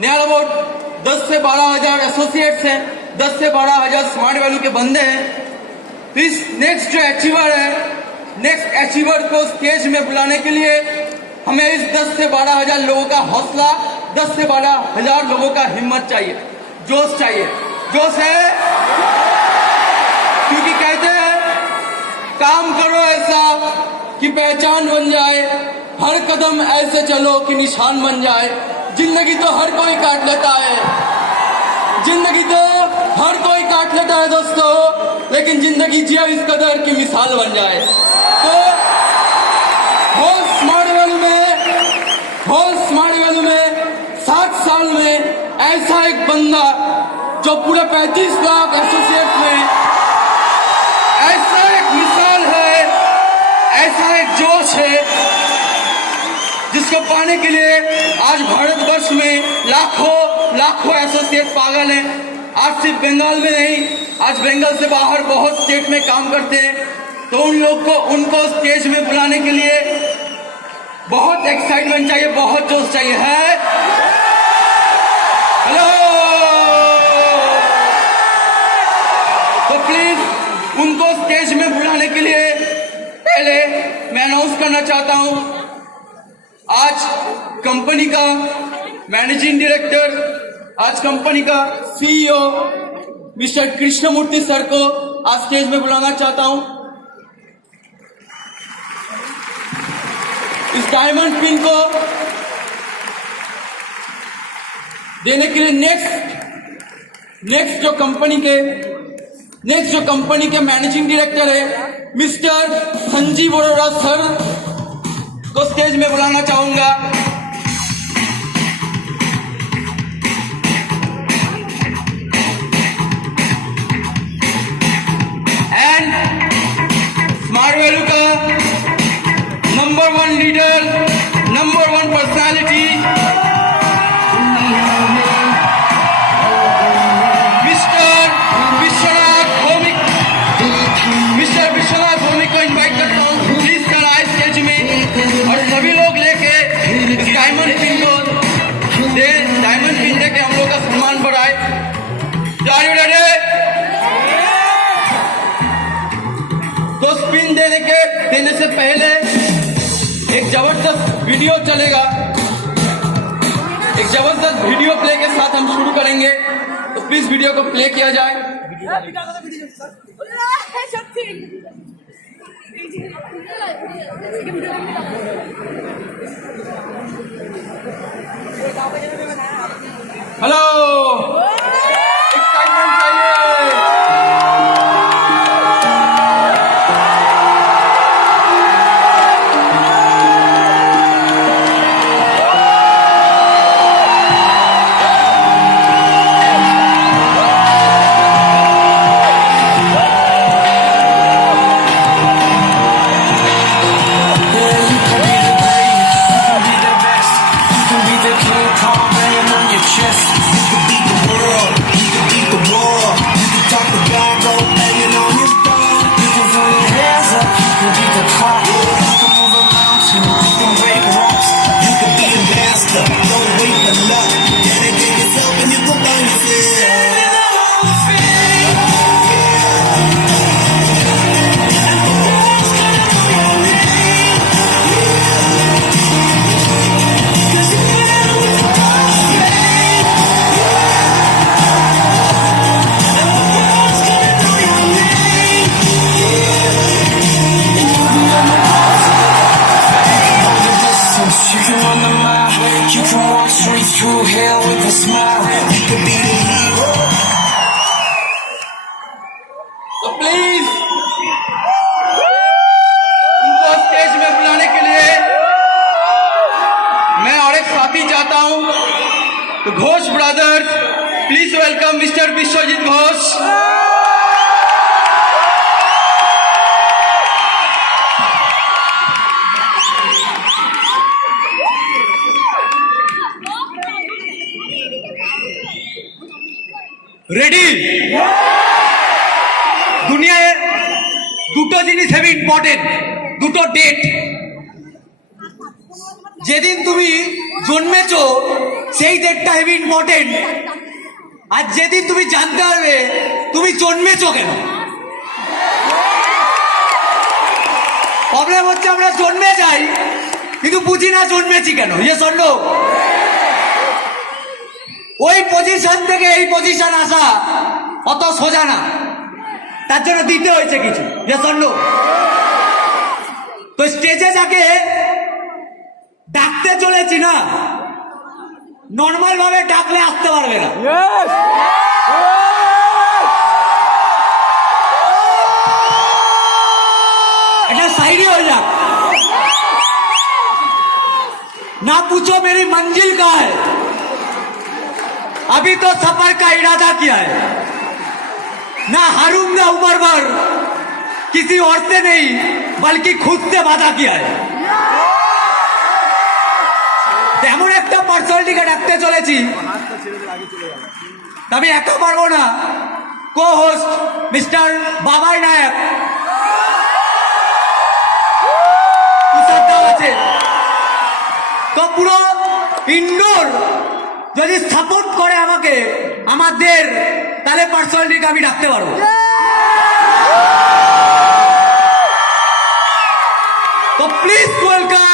Near about 10 से 12,000 associates हैं, 10 से 12,000 स्मार्ट वैल्यू के बंदे हैं। इस नेक्स्ट जो अचीवर है, नेक्स्ट अचीवर को स्टेज में बुलाने के लिए हमें इस 10 से 12,000 लोगों का हौसला, 10 से 12,000 लोगों का हिम्मत चाहिए, जोश चाहिए। जोश है क्योंकि कहते हैं काम करो ऐसा कि पहचान बन जाए, हर कदम ऐसे चलो कि निशान बन जाए। जिंदगी तो हर कोई काट लेता है, जिंदगी तो हर कोई काट लेता है दोस्तों, लेकिन जिंदगी जियो इस कदर की मिसाल बन जाए। तो होल स्मार्ट वैल्यू में 7 साल में ऐसा एक बंदा जो पूरे 35 लाख एसोसिएट में ऐसा एक मिसाल है, ऐसा एक जोश है जिसको पाने के लिए आज भारतवर्ष में लाखों एसोसिएट पागल हैं। आज सिर्फ बंगाल में नहीं, आज बंगाल से बाहर बहुत स्टेट में काम करते हैं। तो उनको स्टेज में बुलाने के लिए बहुत एक्साइटमेंट चाहिए, बहुत जोश चाहिए है। हेलो, तो प्लीज उनको स्टेज में बुलाने के लिए पहले मैं अनाउंस करना चाहता हूं, आज कंपनी का मैनेजिंग डायरेक्टर, आज कंपनी का सीईओ मिस्टर कृष्णमूर्ति सर को आज स्टेज में बुलाना चाहता हूं। इस डायमंड पिन को देने के लिए नेक्स्ट जो कंपनी के मैनेजिंग डायरेक्टर है मिस्टर संजीव अरोड़ा सर को स्टेज में बुलाना चाहूंगा। एंड स्मार्ट वैल्यू का number 1 leader, number 1 personality mister Vishwanath Bhaumik को इनवाइट करता हूँ। प्लीज सर आए स्टेज में और सभी लोग लेके डायमंड पिन दे के हम लोग का सम्मान बढ़ाए। तो स्पिन देने से पहले एक जबरदस्त वीडियो चलेगा, एक जबरदस्त वीडियो प्ले के साथ हम शुरू करेंगे। तो प्लीज वीडियो को प्ले किया जाए। हेलो, एक्साइटमेंट चाहिए। तो प्लीज उनको स्टेज में बुलाने के लिए मैं और एक साथी चाहता हूं। तो Ghosh brothers, please welcome mister Biswajit Ghosh. Ready? दुनियाয় দুটো জিনিস হেভি ইম্পর্টেন্ট, দুটো ডেট। যে যেদিন তুমি জন্মেছো সেই ডেটটা হেভি ইম্পর্টেন্ট, আর যেদিন তুমি জানতে পারবে তুমি জন্মেছো কেন। প্রবলেম হচ্ছে আমরা জন্মে যাই কিন্তু বুঝি না জন্মেছি কেন। ইয়ে শোন, ওই পজিশন থেকে এই পজিশন আসা অত সোজা না, তার জন্য দিতে হয়েছে কিছু। ইয়ে শোন, তো স্টেজে যাকে ডাকতে চলেছি না, নর্মাল ভাবে ডাকলে আসতে পারবে না। এটা साइड हो जा, ना पूछो मेरी मंजिल कहाँ है, अभी तो सफर का इरादा किया है, ना हारूंगा उम्र भर, किसी और से नहीं बल्कि खुद से वादा किया है। তেমন একটা পার্সোনালিটিকে ডাকতে চলেছি, আমি একা পারবো না। কো হোস্ট মিস্টার বাবাই নায়ক আছে, তো পুরো ইন্ডোর যদি সাপোর্ট করে আমাকে আমাদের, তাহলে পার্সোনালিটিকে আমি ডাকতে পারবো। তো প্লিজ ওয়েলকাম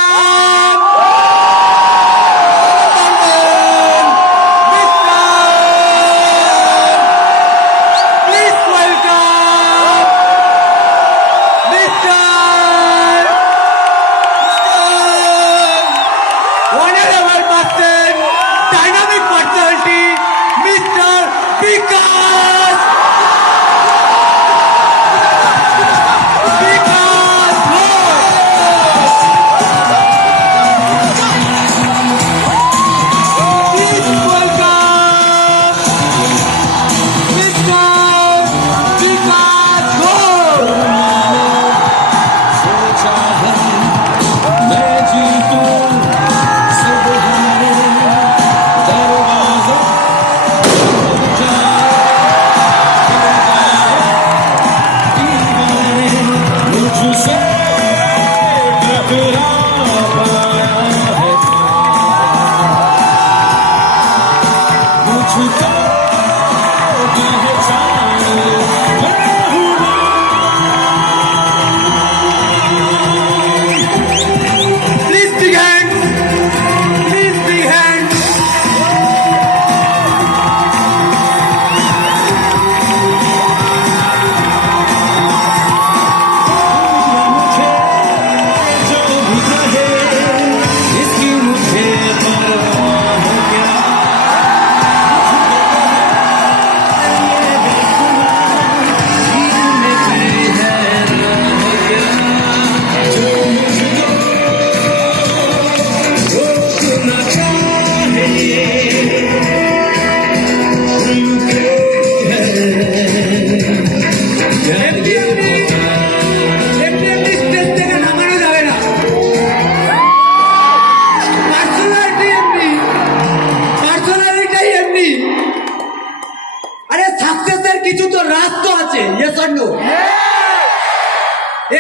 কিছু তো রাত তো আছে।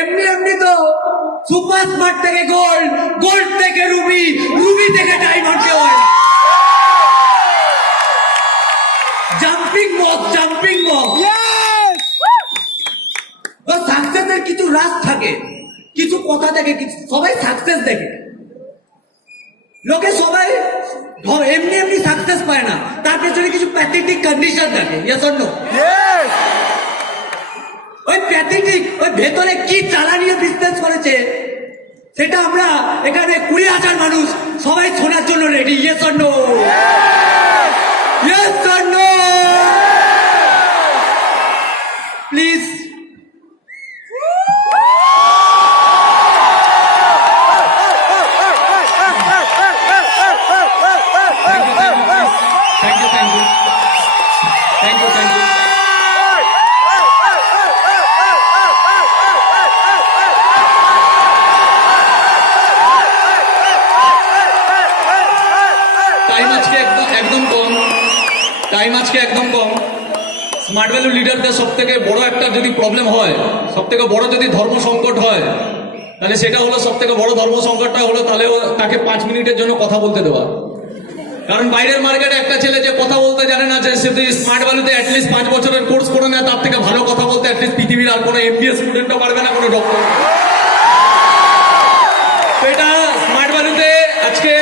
এমনি এমনি তো সুপার স্মার্ট থেকে গোল্ড, গোল্ড থেকে রুবি, রুবি থেকে ডায়মন্ড হয়। Jumping box, jumping box. তো সাকসেসের কিছু রাত থাকে, কিছু কথা থাকে, সবাই সাকসেস দেখে, লোকে সবাই এমনি এমনি সাকসেস পায় না, তার পেছনে কিছু প্যাথেটিক কন্ডিশন থাকে। ওই প্যাথেটিক, ওই ভেতরে কি চালা নিয়ে বিজনেস করেছে সেটা আমরা এখানে 20,000 মানুষ সবাই শোনার জন্য ready. Yes or no? Yes or no? Please time আজকে একদম কম। স্মার্ট ভ্যালু লিডারদের সব থেকে বড় একটা যদি প্রবলেম হয়, সব থেকে বড় যদি ধর্ম সংকট হয়, তাহলে সেটা হলো সব থেকে বড় ধর্ম সংকটটা হলো তাহলে তাকে 5 মিনিটের জন্য কথা বলতে দেওয়া। কারণ বাইরের মার্কেটে একটা ছেলে যে কথা বলতে জানে না, যে সে যদি স্মার্ট ভ্যালুতে অ্যাটলিস্ট 5 বছরের কোর্স করে নেয়, তার থেকে ভালো কথা বলতে অ্যাটলিস্ট পৃথিবীর আর কোনো এমবিএ স্টুডেন্টও পারবে না, কোনো ডক্টর। তো এটা স্মার্ট ভ্যালুতে আজকে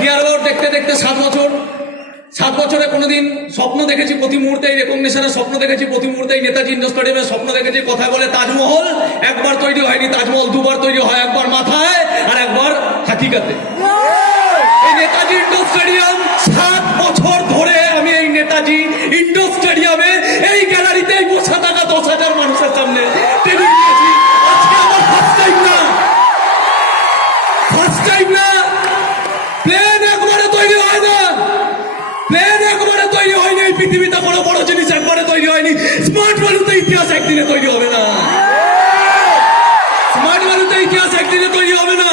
নিয়ার অ্যাবাউট দেখতে দেখতে 7 বছরে কোনোদিন স্বপ্ন দেখেছি প্রতি মুহূর্তে রেকগনিশনের স্বপ্ন দেখেছি, প্রতি মুহূর্তে নেতাজি ইন্ডোর স্টেডিয়ামের স্বপ্ন দেখেছি। কথায় বলে তাজমহল একবার তৈরি হয়নি, তাজমহল 2 বার তৈরি হয়, একবার মাথায় আর একবার হাকিকাতে। এই নেতাজি ইন্ডোর স্টেডিয়াম 7 বছর ধরে আমি এই নেতাজি ইন্ডোর স্টেডিয়ামে এই গ্যালারিতেই বসে থাকা 10,000 মানুষের সামনে ট্রেনিং দিয়েছি। আজকে আমার ফার্স্ট টাইম না, প্লেন একবারে তৈরি হয় না, প্লেন একবারে তৈরি হয়নি। এই পৃথিবীতে কোনো বড় জিনিস একবারে তৈরি হয়নি। স্মার্ট ভ্যালুতে ইতিহাস একদিনে তৈরি হবে না, स्मार्ट भ्यालूতে इतिहास एक दिन तैयार হবে না।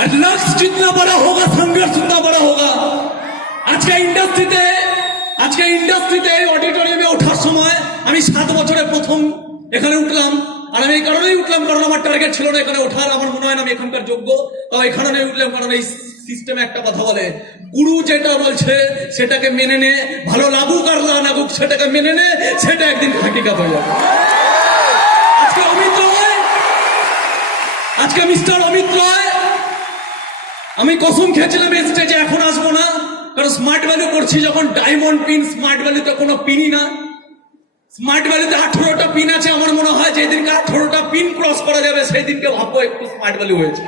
আর লক্ষ্য जितना बड़ा होगा संघर्ष उतना बड़ा होगा। আজকে ইন্ডাস্ট্রিতে এই অডিটোরিয়ামে ওঠার সময় আমি 7 বছরে প্রথম এখানে উঠলাম। আর আমি এই কারণেই উঠলাম কারণ আমার টার্গেট ছিল না এখানে ওঠার, আমার মনে হয় না আমি এখানকার যোগ্য। তো এখানে উঠলাম কারণ এই সিস্টেমে একটা কথা বলে, গুরু যেটা বলছে সেটাকে মেনে নে, ভালো লাগুক আর না লাগুক সেটাকে মেনে নে, সেটা একদিন হাকিকত হয়ে যাবে। আজকে মিস্টার অমিত রয়, আমি কসম খেয়েছিলাম এই স্টেজে এখন আসবো না, কারণ স্মার্ট ভ্যালু করছি যখন ডায়মন্ড পিন, স্মার্ট ভ্যালুতে কোনো পিনই না। স্মার্ট ভ্যালুতে 18টা পিন আছে। আমার মনে হয় যেদিনকে 18টা পিন ক্রস করা যাবে সেই দিনকে ভাববো একটু স্মার্ট ভ্যালু হয়েছে,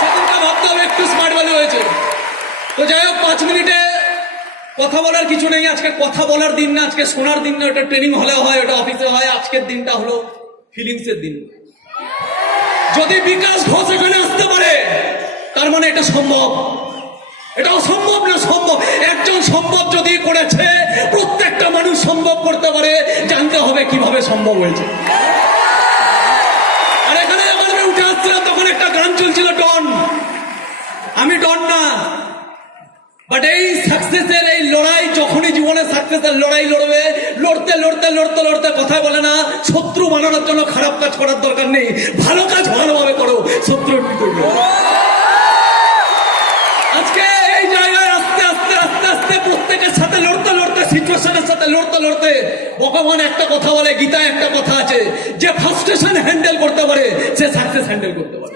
সেদিনকে ভাবতে হবে একটু স্মার্ট ভ্যালু হয়েছে। তো যাই হোক, 5 মিনিটে কথা বলার কিছু নেই। আজকে কথা বলার দিন না, আজকে শোনার দিন না। ওটা ট্রেনিং হলে হয়, ওটা অফিসে হয়। আজকের দিনটা হলো ফিলিংসের দিন। যদি বিকাশ ঘোষ এখানে আসতে পারে তার মানে এটা সম্ভব। এটা অসম্ভব না, সম্ভব। একজন সম্ভব যদি করেছে, প্রত্যেকটা মানুষ সম্ভব করতে পারে। জানতে হবে কিভাবে সম্ভব হয়েছে। আর এখানে যখন আমি উঠে আসছিলাম তখন একটা গান চলছিল, ডন। আমি ডন না, বাট এই সাকসেসের এই লড়াই, যখনই জীবনে সাকসেসের লড়াই লড়বে, লড়তে লড়তে লড়তে লড়তে, কথায় বলে না শত্রু বানানোর জন্য খারাপ কাজ করার দরকার নেই, ভালো কাজ ভালোভাবে করো, শত্রু করবে। আজকে এই জায়গায় আস্তে আস্তে আস্তে আস্তে প্রত্যেকের সাথে লড়তে লড়তে, সিচুয়েশনের সাথে লড়তে লড়তে, ভগবান একটা কথা বলে, গীতায় একটা কথা আছে, যে ফ্রাস্ট্রেশন হ্যান্ডেল করতে পারে সে সাকসেস হ্যান্ডেল করতে পারে।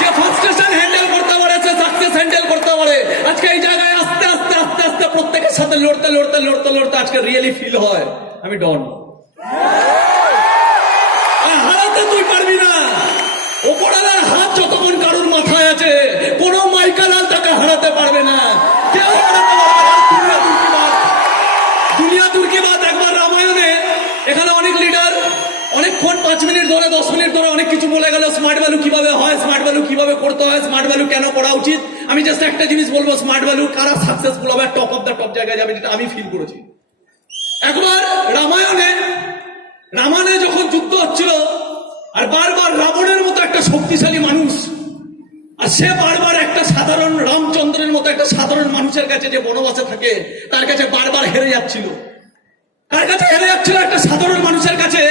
যে ফ্রাস্ট্রেশন হ্যান্ডেল করতে পারে সে সাকসেস হ্যান্ডেল করতে পারে। আজকে এই জায়গায় আস্তে আস্তে আস্তে আস্তে প্রত্যেকের সাথে লড়তে লড়তে লড়তে লড়তে আজকে রিয়েলি ফিল হয় আমি ডন। হারাতে তুই পারবি না। ওপরালার হাত যতক্ষণ কারোর মাথায় আছে, কোন মাইকালাল তাকে হারাতে পারবে না, কেউ হারাতে পারবে না। দুনিয়া তুর্কিবাদ। একবার রামায়ণে এখানে অনেক লিডার অনেকক্ষণ 5 মিনিট ধরে 10 মিনিট ধরে অনেক কিছু বলে গেল। স্মার্ট ভ্যালু কিভাবে হয়, স্মার্ট ভ্যালু কিভাবে করতে হয়, স্মার্ট ভ্যালু কেন করা উচিত। আমি জাস্ট একটা জিনিস বলবো, স্মার্ট ভ্যালু কারা সাকসেসফুল হবে, টপ অফ দ্য টপ জায়গায় যাবে, যেটা আমি ফিল করেছি। একবার রামায়ণে যখন যুদ্ধ হচ্ছিল, আর বারবার রাবণের মতো একটা শক্তিশালী মানুষ, আর সে বারবার একটা সাধারণ রামচন্দ্রের মতো একটা সাধারণ মানুষের কাছে, যে বনবাসে থাকে, তার কাছে বারবার হেরে যাচ্ছিল। কার কাছে হেরে যাচ্ছিল? একটা সাধারণ মানুষের কাছে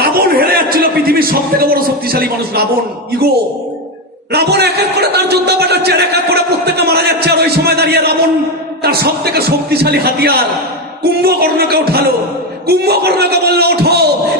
রাবণ হেরে যাচ্ছিল। পৃথিবীর সব থেকে বড় শক্তিশালী মানুষ রাবণ, ইগো। রাবণ এক এক করে তার যোদ্ধা পাঠাচ্ছে, আর এক এক করে প্রত্যেকে মারা যাচ্ছে। আর ওই সময় দাঁড়িয়ে রাবণ তার সব থেকে শক্তিশালী হাতিয়ার কুম্ভকর্ণকে উঠালো। কুম্ভকর্ণকে বললো, ওঠো,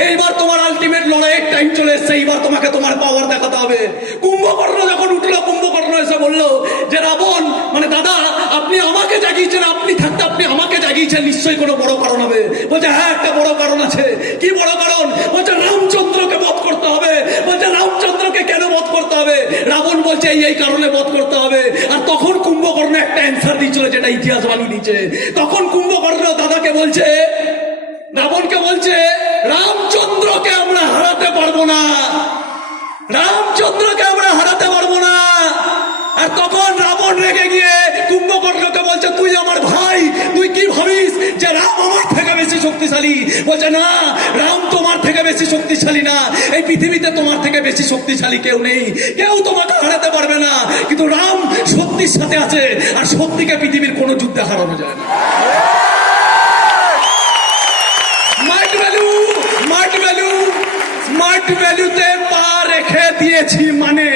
এইবার তোমার আলটিমেট লড়াইয়ের টাইম চলে এসছে, এইবার তোমাকে তোমার পাওয়ার দেখাতে হবে। কুম্ভকর্ণ যখন উঠলো, কুম্ভকর্ণ এসে বললো যে রাবণ, মানে দাদা, আপনি আমাকে জাগিয়েছেন, আপনি থাকতে আপনি আমাকে জাগিয়েছেন, নিশ্চয়ই কোনো বড় কারণ হবে। বলছে হ্যাঁ, একটা বড় কারণ আছে। কি বড় কারণ? বলছে রামচন্দ্রকে বধ করতে হবে। বলছে রামচন্দ্রকে কেন বধ করতে হবে? রাবণ বলছে এই কারণে বধ করতে হবে। আর তখন কুম্ভকর্ণ একটা অ্যান্সার দিয়েছিল, যেটা ইতিহাস বানিয়ে দিয়েছে। তখন কুম্ভকর্ণ দাদাকে বলছে, রাবণকে বলছে, রামচন্দ্রকে আমরা হারাতে পারবো না, রামচন্দ্রকে আমরা হারাতে পারবো না। আর তখন রাবণ রেগে গিয়ে কুম্ভকর্ণকে বলছে, তুই আমার ভাই, তুই কি ভাবিস যে রাম আমার থেকে বেশি শক্তিশালী? বলছে না, রাম তোমার থেকে বেশি শক্তিশালী না। এই পৃথিবীতে তোমার থেকে বেশি শক্তিশালী কেউ নেই, কেউ তোমাকে হারাতে পারবে না। কিন্তু রাম সত্যির সাথে আছে, আর সত্যিকে পৃথিবীর কোনো যুদ্ধে হারানো যায় না। স্মার্ট ভ্যালুতে পা রেখে দিয়েছি মানে,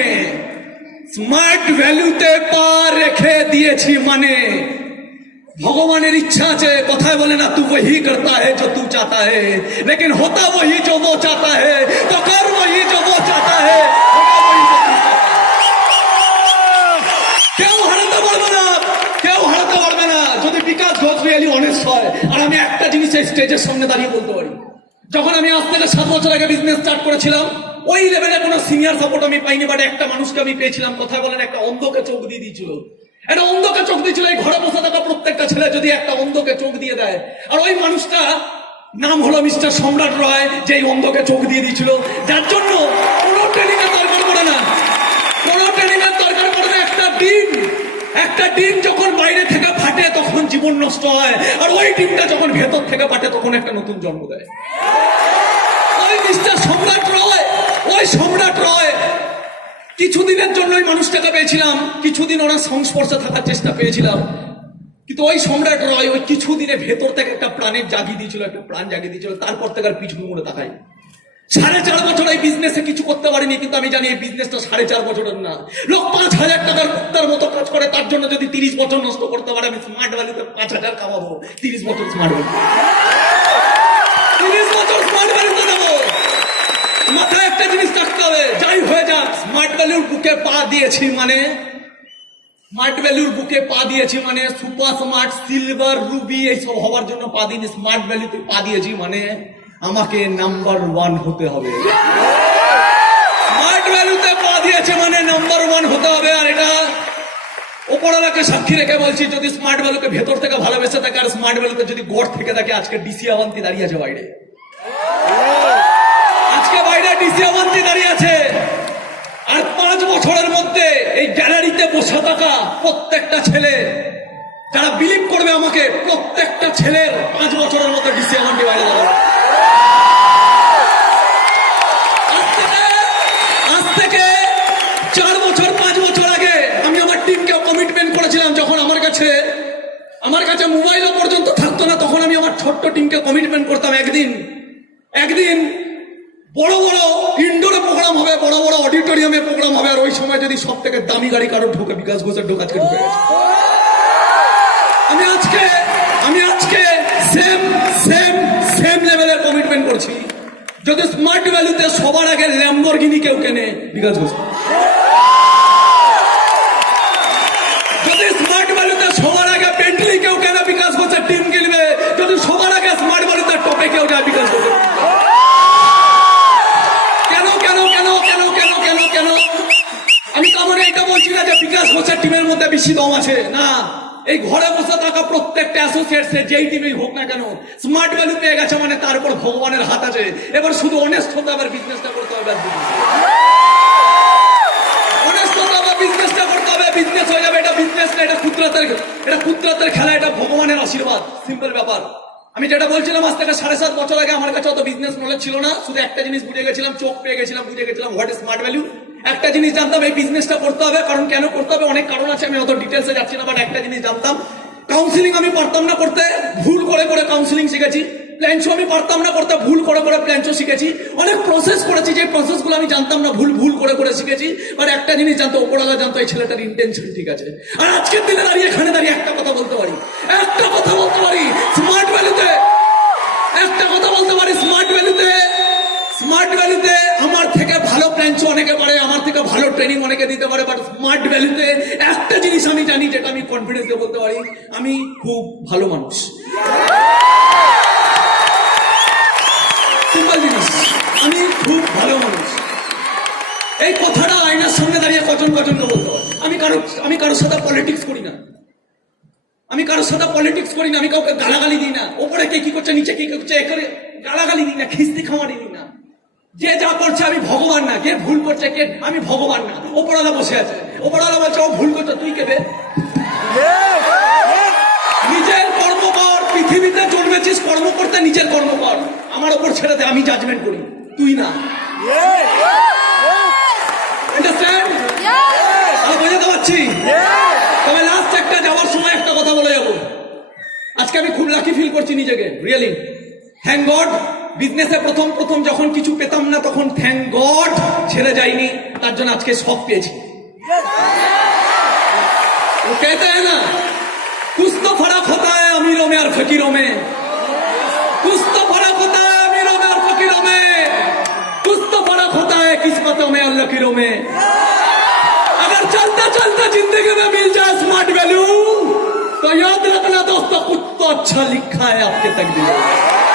স্মার্ট ভ্যালুতে পা রেখে দিয়েছি মানে ভগবানের ইচ্ছা আছে। কথায় বলে না, তু वही करता है जो तू चाहता है, लेकिन होता वही जो वो चाहता है, तो कर वही जो वो चाहता है, होगा वही जो तू चाहता है। কেউ হারাতে পারবে না, কেউ হারাতে পারবে না যদি বিকাশ ঘোষ রিয়েলি অনেস্ট হয়। আর আমি একটা জিনিস এই স্টেজের সামনে দাঁড়িয়ে বলতে পারি, যখন আমি আজ থেকে 7 বছর আগে বিজনেস স্টার্ট করেছিলাম, ওই লেভেলে কোনো সিনিয়র সাপোর্ট আমি পাইনি, বাট একটা মানুষকে আমি পেয়েছিলাম। কথা বলেন, একটা অন্ধকে চোখ দিয়ে দিয়েছিল, একটা অন্ধকে চোখ দিয়েছিল। এই ঘরে বসে থাকা প্রত্যেকটা ছেলে যদি একটা অন্ধকে চোখ দিয়ে দেয়, আর ওই মানুষটা নাম হলো মিস্টার সম্রাট রয়, যে এই অন্ধকে চোখ দিয়ে দিয়েছিল, যার জন্য কোনো ট্রেনিং এর দরকার পড়ে না, কোনো ট্রেনিং এর দরকার পড়ে না। একটা ডিম যখন বাইরে থেকে ফাটে তখন জীবন নষ্ট হয়, আর ওই ডিমটা যখন ভেতর থেকে ফাটে তখন একটা নতুন জন্ম দেয়। ওই মিস্টার সম্রাট রয়, ওই সম্রাট রয়, কিছুদিনের জন্য ওই মানুষটাকে পেয়েছিলাম, কিছুদিন ওনার সংস্পর্শে থাকার চেষ্টা পেয়েছিলাম, কিন্তু ওই সম্রাট রয় ওই কিছুদিনে ভেতর থেকে একটা প্রাণের জাগিয়ে দিয়েছিল, একটা প্রাণ জাগিয়ে দিয়েছিল। তারপর থেকে আর পিছু মুড়ে তাকাই। 4.5 বছর এই বিজনেসে কিছু করতে পারিনি, কিন্তু আমি জানি এই বিজনেসটা 4.5 বছরের না। লোক 5,000 টাকার কুত্তার মতো কাজ করে, তার জন্য যদি 30 বছর নষ্ট করতে পারে, আমি স্মার্ট ভ্যালুতে 5,000 কামাবো। 30 বছর স্মার্ট ভ্যালু, 30 বছর স্মার্ট ভ্যালুতে দেবো। মাথায় একটা জিনিস রাখতে হবে, যাই হয়ে যাক, স্মার্ট ভ্যালুর বুকে পা দিয়েছি মানে, স্মার্ট ভ্যালুর বুকে পা দিয়েছি মানে সুপার স্মার্ট, সিলভার, রুবি এইসব হওয়ার জন্য পা দিইনি। স্মার্ট ভ্যালুতে পা দিয়েছি মানে আমাকে নাম্বার 1 হতে হবে। স্মার্ট ভ্যালুতে পা দিয়েছে মানে নাম্বার 1 হতে হবে। আর এটা ওপরওয়ালাকে সাক্ষী রেখে বলছি, যদি স্মার্ট ভ্যালুকে ভেতর থেকে ভালোবেসে থাকে, আর স্মার্ট ভ্যালুকে যদি গড় থেকে থাকে, আজকে ডিসি আওয়ান্তি দাঁড়িয়ে আছে বাইরে, আজকে বাইরে ডিসি আওয়ান্তি দাঁড়িয়ে আছে। আর 5 বছরের মধ্যে এই গ্যালারিতে বসে থাকা প্রত্যেকটা ছেলে যারা বিলিভ করবে আমাকে, প্রত্যেকটা ছেলের 5 বছরের মধ্যে ডিসি আওয়ান্তি বাইরে দাঁড়াবে। আজ থেকে 4 বছর 5 বছর আগে আমি আমার টিমকে কমিটমেন্ট করেছিলাম, যখন আমার কাছে মোবাইলও পর্যন্ত থাকতো না, তখন আমি আমার ছোট্ট টিমকে কমিটমেন্ট করতাম, একদিন বড় বড় ইনডোরে প্রোগ্রাম হবে, বড় বড় অডিটোরিয়ামে প্রোগ্রাম হবে, আর ওই সময় যদি সব থেকে দামি গাড়ি কারো ঢোকে, বিকাশ ঘোষের ঢোক আজকে ঢুকে গেছে। আমি আজকে সেম লেভেলের কমিটমেন্ট করছি। যদি স্মার্ট ভ্যালুতে সবার আগে ল্যাম্বরগিনি কেউ কেনে, বিকাশ ঘোষ। যদি স্মার্ট ভ্যালুতে সবার আগে বেন্টলি কেউ কেনে, বিকাশ ঘোষের টিম কিনবে। যদি সবার আগে স্মার্ট ভ্যালুতে টপে কেউ যায়, বিকাশ ঘোষের। কেন আমি তো আমার এটা বলছি না যে বিকাশ ঘোষের টিমের মধ্যে বেশি দম আছে, না। এই ঘরে বসে থাকা প্রত্যেকটা অ্যাসোসিয়েটস যেই টিমেই হোক না কেন, স্মার্ট ভ্যালু পেয়ে গেছে মানে তার উপর ভগবানের হাত আছে। এবার শুধু অনেস্ট হতে হবে, বিজনেসটা করতে হবে, অনেস্ট হতে হবে, বিজনেসটা করতে হবে, বিজনেস হয়ে যাবে। এটা বিজনেস না, এটা কুদরতের খেলা, এটা ভগবানের আশীর্বাদ, সিম্পল ব্যাপার। আমি যেটা বলছিলাম, আজ থেকে 7.5 বছর আগে আমার কাছে অত বিজনেস নলেজ ছিল না, শুধু একটা জিনিস বুঝে গেছিলাম, চোখ পেয়ে গেছিলাম, বুঝে গেছিলাম হোয়াট ইজ স্মার্ট ভ্যালু। একটা জিনিস জানতাম, এই বিজনেসটা করতে হবে। কারণ কেন করতে হবে, অনেক কারণ আছে, আমি অত ডিটেলসে যাচ্ছি না, বাট একটা জিনিস জানতাম, কাউন্সিলিং আমি পারতাম না করতে, ভুল করে কাউন্সিলিং শিখেছি। প্ল্যান শো আমি পারতাম না করতে, ভুল করে প্ল্যান শো শিখেছি। অনেক প্রসেস করেছি, যে প্রসেসগুলো আমি জানতাম না, ভুল করে শিখেছি। আর একটা জিনিস জানতো, ওপরওয়ালা জানতো এই ছেলেটার ইন্টেনশন ঠিক আছে। আর আজকের দিনে দাঁড়িয়ে এখানে দাঁড়িয়ে একটা কথা বলতে পারি, স্মার্ট ভ্যালুতে একটা কথা বলতে পারি, স্মার্ট ভ্যালুতে আমার থেকে ভালো প্ল্যান শো অনেকে পারে, আমার থেকে ভালো ট্রেনিং অনেকে দিতে পারে, বাট স্মার্ট ভ্যালুতে একটা জিনিস আমি জানি, যেটা আমি কনফিডেন্স দিয়ে বলতে পারি, আমি খুব ভালো মানুষ। সিম্পল জিনিস, আমি খুব ভালো মানুষ। এই কথাটা আয়নার সামনে দাঁড়িয়ে কজন বলতে পারি। আমি কারোর সাথে পলিটিক্স করি না, আমি কাউকে গালাগালি দিই না। ওপরে কে কি করছে, নিচে কি করছে, এখানে গালাগালি দিই না, খিস্তি খামারি দিই না। যে যা করছে আমি ভগবান না, কে ভুল করছে কে আমি ভগবান না। ওপরওয়ালা বসে আছে, ওপরওয়ালা বলছে ও ভুল করছে, তুই কেবে? নিজের কর্ম কর, পৃথিবীতে জন্মেছিস কর্ম করতে, নিজের কর্ম কর। আমার ওপর ছেড়ে দে, আমি জাজমেন্ট করি, তুই না। আন্ডারস্ট্যান্ড? আমি বোঝাতে পারছি? তবে লাস্ট একটা যাওয়ার সময় একটা কথা বলে যাবো। আজকে আমি খুব লাকি ফিল করছি নিজেকে, রিয়েলি। থ্যাংক গড বিজনেসে প্রথম প্রথম যখন কিছু পেতাম না তখন থ্যাংক গড ছেড়ে যায়নি, তার জন্য আজকে সব পেয়েছি। वो कहते हैं ना कुछ तो फर्क होता है अमीरों में और फकीरों में, कुछ तो फर्क होता है अमीरों में और फकीरों में, कुछ तो फर्क होता है किस्मतों में और लकीरों में। अगर चलते चलते जिंदगी में मिल जाए स्मार्ट वैल्यू तो याद रखना दोस्तों कुछ तो अच्छा लिखा है आपके तकदीर में।